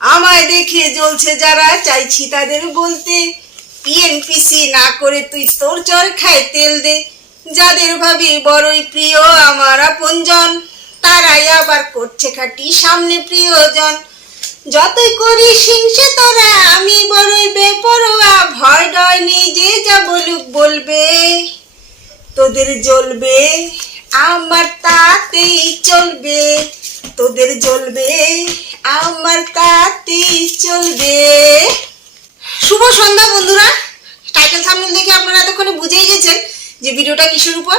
আমায় দেখে জ্বলছে যারা, চাইছি তাদের বলতে, পিএনপিসি না করে তুই তোর চর খায় তেল দে। যাদের ভাবি বড়ই প্রিয় আমার আপনজন, তারাই আবার করছে খাটি সামনে প্রিয়জন। যতই করিস হিংসে তোরা, আমি বড়ই বেপরোয়া, ভয় ডয় নেই যে যা বলুক বলবে। তোদের জ্বলবে আমার তাতেই চলবে, তোদের জ্বলবে আমার তাতেই চলবে। শুভ সন্ধ্যা বন্ধুরা। টাইটেল থাম্বনেল দেখে আপনারা এতক্ষণে বুঝেই গেছেন যে ভিডিওটা কিসের উপর।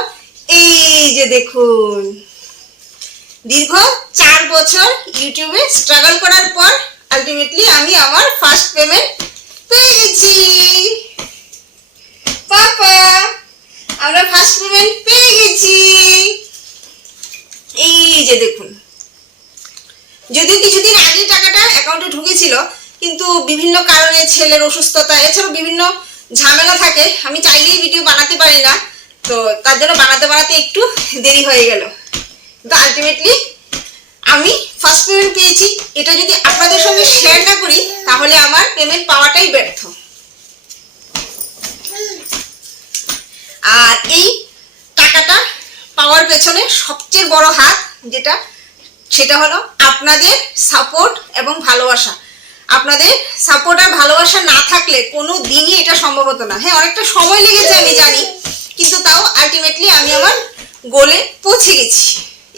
এই যে দেখুন, দীর্ঘ 4 বছর ইউটিউবে স্ট্রাগল করার পর আলটিমেটলি আমি আমার ফার্স্ট পেমেন্ট পেয়ে গেছি। পাপা, আমরা ফার্স্ট পেমেন্ট পেয়ে গেছি। এই যে দেখুন, যদিও কিছুদিন আগে টাকাটা অ্যাকাউন্টে ঢুকেছিল, কিন্তু বিভিন্ন কারণে, ছেলের অসুস্থতা, এছাড়াও বিভিন্ন ঝামেলা থাকে, আমি চাইলেই ভিডিও বানাতে পারি না, তো তার জন্য বানাতে বানাতে একটু দেরি হয়ে গেল। কিন্তু আলটিমেটলি আমি ফার্স্ট পেমেন্ট পেয়েছি। এটা যদি আপনাদের সঙ্গে শেয়ার না করি তাহলে আমার পেমেন্ট পাওয়াটাই ব্যর্থ। আর এই টাকাটা পাওয়ার পেছনে সবচেয়ে বড় হাত যেটা, সেটা হলো আপনাদের সাপোর্ট এবং ভালোবাসা। আপনাদের সাপোর্ট আর ভালোবাসা না থাকলে কোনো দিনই এটা সম্ভব হতো না। হ্যাঁ, অনেকটা সময় লেগেছে আমি জানি, কিন্তু তাও আলটিমেটলি আমি আমার গোলে পৌঁছে গেছি।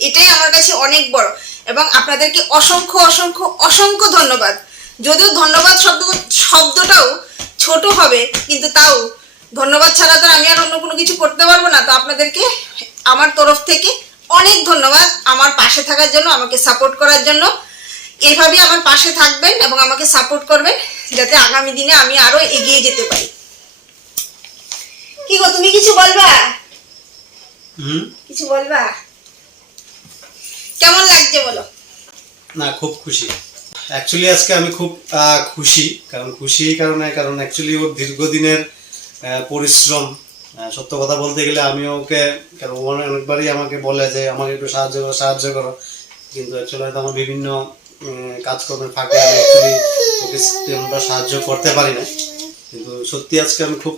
এটাই আমার কাছে অনেক বড়, এবং আপনাদেরকে অসংখ্য অসংখ্য অসংখ্য ধন্যবাদ। যদিও ধন্যবাদ শব্দটাও ছোট হবে, কিন্তু তাও ধন্যবাদ ছাড়া তো আমি আর অন্য কোনো কিছু করতে পারবো না। তো আপনাদেরকে আমার তরফ থেকে অনেক ধন্যবাদ আমার পাশে থাকার জন্য, আমাকে সাপোর্ট করার জন্য। এইভাবেই আমার পাশে থাকবেন এবং আমাকে সাপোর্ট করবেন, যাতে আগামী দিনে আমি আরো এগিয়ে যেতে পারি। কি গো, তুমি কিছু বলবা? কিছু বলবা? কেমন লাগছে বলো? না, খুব খুশি। অ্যাকচুয়ালি আজকে আমি খুব খুশি। খুশি এই কারণ অ্যাকচুয়ালি ওর দীর্ঘদিনের পরিশ্রম। সত্য কথা বলতে গেলে আমি ওকে, কারণ ও অনেকবারই আমাকে বলে যে আমাকে একটু সাহায্য করো, কিন্তু অ্যাকচুয়ালি হয়তো আমার বিভিন্ন কাজকর্মের ফাঁকে আমি অ্যাকচুয়ালি ওকে তেমনটা সাহায্য করতে পারি না। কিন্তু সত্যি আজকে আমি খুব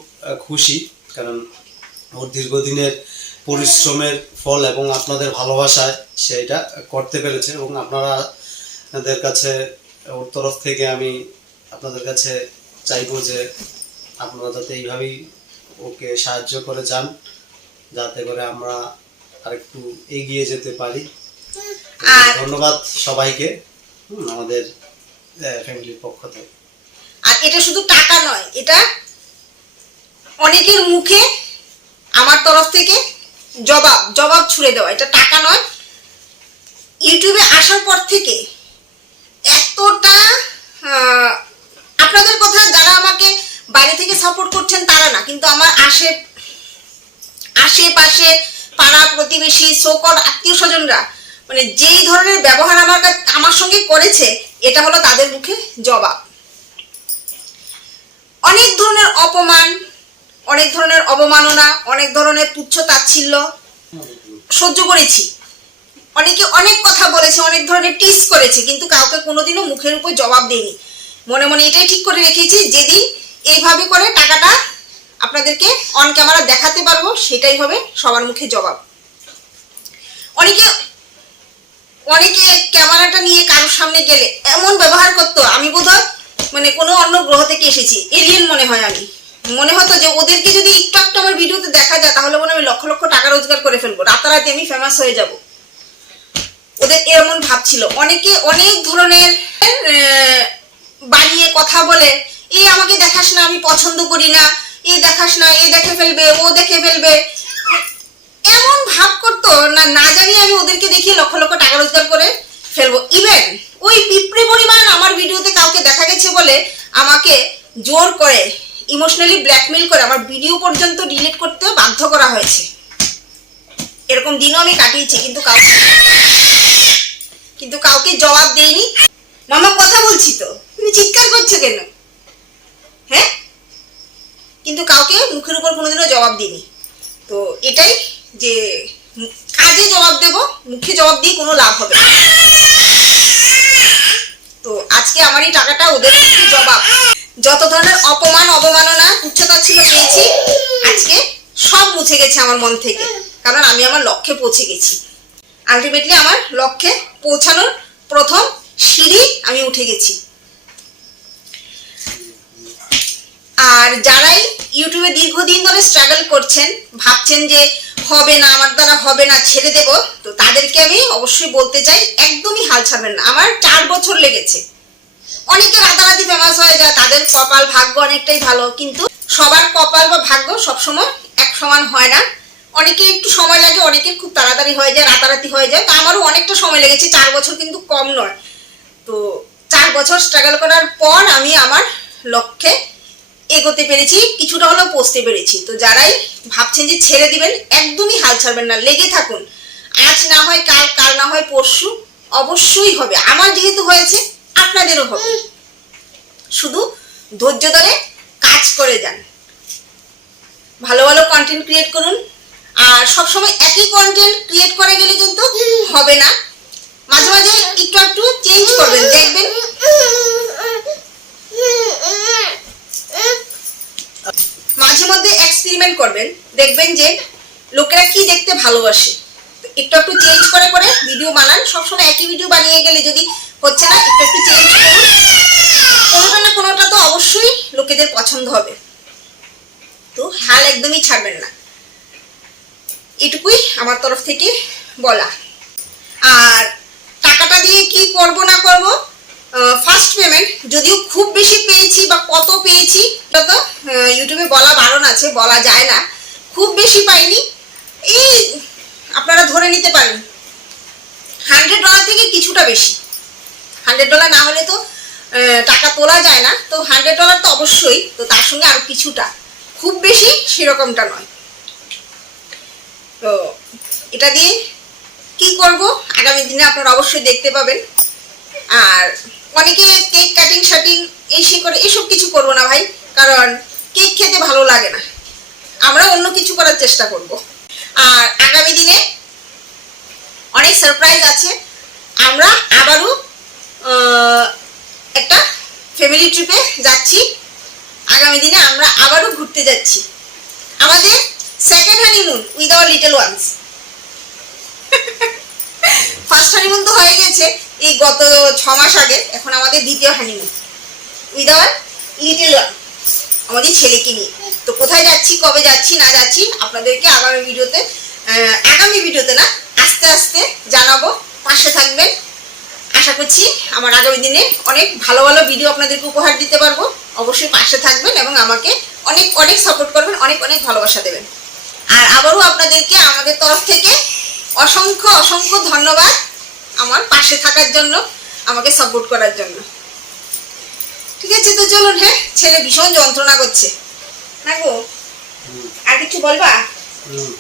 খুশি, কারণ ওর দীর্ঘদিনের পরিশ্রমের ফল এবং আপনাদের ভালোবাসায় সেটা করতে পেরেছে। এবং আপনাদের কাছে, ওর তরফ থেকে আমি আপনাদের কাছে চাইবো যে আপনারা যাতে এইভাবেই ওকে সাহায্য করে যান, যাতে করে আমরা আরেকটু এগিয়ে যেতে পারি। ধন্যবাদ সবাইকে আমাদের ফ্যামিলির পক্ষ থেকে। আর এটা শুধু টাকা নয়, এটা অনেকের মুখে আমার তরফ থেকে জবাব ছুড়ে দেওয়া। এটা টাকা নয়। ইউটিউবে আসার পর থেকে এতটা আপনাদের কথা, যারা আমাকে বাইরে থেকে সাপোর্ট করছেন তারা না, কিন্তু আমার আশেপাশে পাড়া প্রতিবেশী, সকল আত্মীয় স্বজনরা, মানে যেই ধরনের ব্যবহার আমার সঙ্গে করেছে, এটা হলো তাদের মুখে জবাব। অনেক ধরনের অপমান, অনেক ধরনের অবমাননা, অনেক ধরনের তুচ্ছ তাচ্ছিল্য সহ্য করেছি। অনেকে অনেক কথা বলেছে, অনেক ধরনের টিস করেছে, কিন্তু কাউকে কোনোদিনও মুখের উপর জবাব দেয়নি। মনে মনে এটাই ঠিক করে রেখেছি, যেদিন এইভাবে করে টাকাটা আপনাদেরকে অন ক্যামেরা দেখাতে পারবো, সেটাই হবে সবার মুখে জবাব। অনেকে ক্যামেরাটা নিয়ে কারোর সামনে গেলে এমন ব্যবহার করতো, আমি বোধহয় মানে কোনো অন্য গ্রহ থেকে এসেছি, এলিয়েন মনে হয়। আমি মনে হতো যে ওদেরকে যদি একটু একটু আমার ভিডিওতে দেখা যায় তাহলে মনে আমি লক্ষ লক্ষ টাকা রোজগার করে ফেলবো, রাতারাতি আমি ফেমাস হয়ে যাব। ওদের এমন ভাব ছিল। অনেকে অনেক ধরনের বানিয়ে কথা বলে, এই আমাকে দেখাস না, আমি পছন্দ করি না, এ দেখাস না, এ দেখে ফেলবে, ও দেখে ফেলবে, এমন ভাব করতো না জানি আমি ওদেরকে দেখিয়ে লক্ষ লক্ষ টাকা রোজগার করে ফেলবো। ইভেন ওই পিঁপড়ে পরিমাণ আমার ভিডিওতে কাউকে দেখা গেছে বলে আমাকে জোর করে ইমোশনালি ব্ল্যাকমেল করে আমার ভিডিও পর্যন্ত ডিলিট করতে বাধ্য করা হয়েছে। এরকম দিনও আমি কাটিয়েছি, কিন্তু কাউকে জবাব দেইনি। মামা কথা বলছি তো, তুমি চিৎকার করছো কেন? হ্যাঁ, কিন্তু কাউকে মুখের উপর কোনোদিনও জবাব দিইনি। তো এটাই যে কাজে জবাব দেব, মুখে জবাব দিয়ে কোনো লাভ হবে না। তো আজকে আমার এই টাকাটা ওদের একটু জবাব। যত ধরনের অপমান অবমাননা উচ্চতা ছিল পেয়েছি, আজকে সব মুছে গেছে আমার মন থেকে, কারণ আমি আমার লক্ষ্যে পৌঁছে গেছি। আলটিমেটলি আমার লক্ষ্যে পৌঁছানোর প্রথম সিঁড়ি আমি উঠে গেছি। আর যারাই ইউটিউবে দীর্ঘদিন ধরে স্ট্রাগল করছেন, ভাবছেন যে হবে না, আমার দ্বারা হবে না, ছেড়ে দেব, তো তাদেরকে আমি অবশ্যই বলতে চাই, একদমই হাল ছাড়বেন না। আমার 4 বছর লেগেছে। অনেকে রাতারাতি ফেমাস হয়ে যায়, তাদের কপাল ভাগ্য অনেকটাই ভালো, কিন্তু সবার কপাল বা ভাগ্য সবসময় এক সমান হয় না। অনেকে একটু সময় লাগে, অনেকের খুব তাড়াতাড়ি হয়ে যায়, রাতারাতি হয়ে যায়। তো আমারও অনেকটা সময় লেগেছে, 4 বছর কিন্তু কম নয়। তো 4 বছর স্ট্রাগল করার পর আমি আমার লক্ষ্যে এগোতে পেরেছি, কিছুটা হলেও পৌঁছতে পেরেছি। তো যারাই ভাবছেন যে ছেড়ে দিবেন, একদমই হাল ছাড়বেন না, লেগে থাকুন। আজ না হয় কাল, কাল না হয় পরশু, অবশ্যই হবে। আমার যেহেতু হয়েছে, আপনাদেরও হবে। শুধু ধৈর্য ধরে কাজ করে যান, ভালো ভালো কন্টেন্ট ক্রিয়েট করুন। আর সবসময় একই কন্টেন্ট ক্রিয়েট করে গেলে কিন্তু হবে না, মাঝে মাঝে একটু একটু চেঞ্জ করবেন, দেখবেন মাঝে মধ্যে এক্সপেরিমেন্ট করবেন, দেখবেন যে লোকেরা কি দেখতে ভালোবাসে। একটু একটু চেঞ্জ করে করে ভিডিও বানান। সবসময় একই ভিডিও বানিয়ে গেলে যদি হচ্ছে না, একটু একটু চেঞ্জ করুন। কোনোটা না কোনোটা তো অবশ্যই লোকেদের পছন্দ হবে। তো হাল একদমই ছাড়বেন না, এটুকুই আমার তরফ থেকে বলা। আর টাকাটা দিয়ে কি করব না করব, ফার্স্ট পেমেন্ট যদিও খুব বেশি পেয়েছি বা কত পেয়েছি এটা তো ইউটিউবে বলা বারণ আছে, বলা যায় না। খুব বেশি পাইনি, এই আপনারা ধরে নিতে পারেন $100 থেকে কিছুটা বেশি। $100 না হলে তো টাকা তোলা যায় না, তো $100 তো অবশ্যই, তো তার সঙ্গে আরো কিছুটা, খুব বেশি সেরকমটা নয়। তো এটা দিয়ে কি করব আগামী দিনে আপনারা অবশ্যই দেখতে পাবেন। আর অনেকে কেক কাটিং শাটিং এসে করে, এসব কিছু করবো না ভাই, কারণ কেক খেতে ভালো লাগে না। আমরা অন্য কিছু করার চেষ্টা করব। আর আগামী দিনে অনেক সারপ্রাইজ আছে। আমরা আবারও একটা ফ্যামিলি ট্রিপে যাচ্ছি। আগামী দিনে আমরা আবারও ঘুরতে যাচ্ছি, আমাদের second honeymoon with our little once. First honeymoon তো হয়ে গেছে এই গত 6 মাস আগে, এখন আমাদের দ্বিতীয় honeymoon with our little one, আমাদের ছেলেকে নিয়ে। তো কোথায় যাচ্ছি, কবে যাচ্ছি না যাচ্ছি আপনাদেরকে আগামী ভিডিওতে না, আস্তে আস্তে জানাবো। পাশে থাকবেন, আশা করছি আমার আগামী দিনে অনেক ভালো ভালো ভিডিও আপনাদেরকে উপহার দিতে পারবো। অবশ্যই পাশে থাকবেন এবং আমাকে অনেক অনেক সাপোর্ট করবেন, অনেক অনেক ভালোবাসা দেবেন। আর আবারও আপনাদেরকে আমাদের তরফ থেকে অসংখ্য অসংখ্য ধন্যবাদ আমার পাশে থাকার জন্য, আমাকে সাপোর্ট করার জন্য। ঠিক আছে, তো চলুন। হ্যাঁ, ছেলে ভীষণ যন্ত্রণা করছে না গো, আর কিছু বলবা?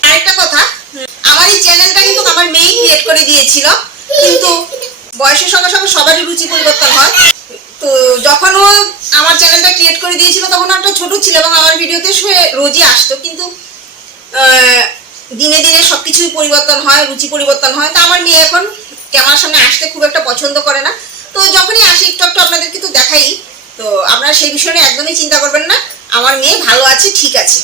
আরেকটা কথা, আমার এই চ্যানেলটা কিন্তু আমার মেয়ে ক্রিয়েট করে দিয়েছিল, কিন্তু বয়সের সঙ্গে সঙ্গে সবারই রুচি পরিবর্তন হয়। তো যখন ও আমার চ্যানেলটা ক্রিয়েট করে দিয়েছিল তখন একটা ছোট ছিল এবং আমার ভিডিওতে সে রোজই আসতো, কিন্তু দিনে দিনে সবকিছুই পরিবর্তন হয়, রুচি পরিবর্তন হয়। তো আমার মেয়ে এখন ক্যামেরার সামনে আসতে খুব একটা পছন্দ করে না। তো যখনই আসি একটু একটু আপনাদেরকে তো দেখাই। তো আপনারা সেই বিষয়ে একদমই চিন্তা করবেন না, আমার মেয়ে ভালো আছে, ঠিক আছে।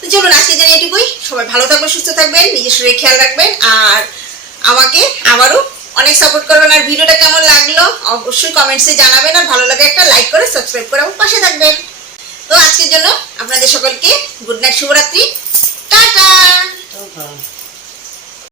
তো চলুন আজকে জন্য এটুকুই। সবাই ভালো থাকবেন, সুস্থ থাকবেন, নিজের শরীরে খেয়াল রাখবেন, আর আমাকে আবারও অনেক সাপোর্ট করবেন। আর ভিডিওটা কেমন লাগলো অবশ্যই কমেন্টসে জানাবেন, আর ভালো লাগে একটা লাইক করে সাবস্ক্রাইব করে আমার পাশে থাকবেন। তো আজকের জন্য আপনাদের সকলকে গুড নাইট, শুভরাত্রি।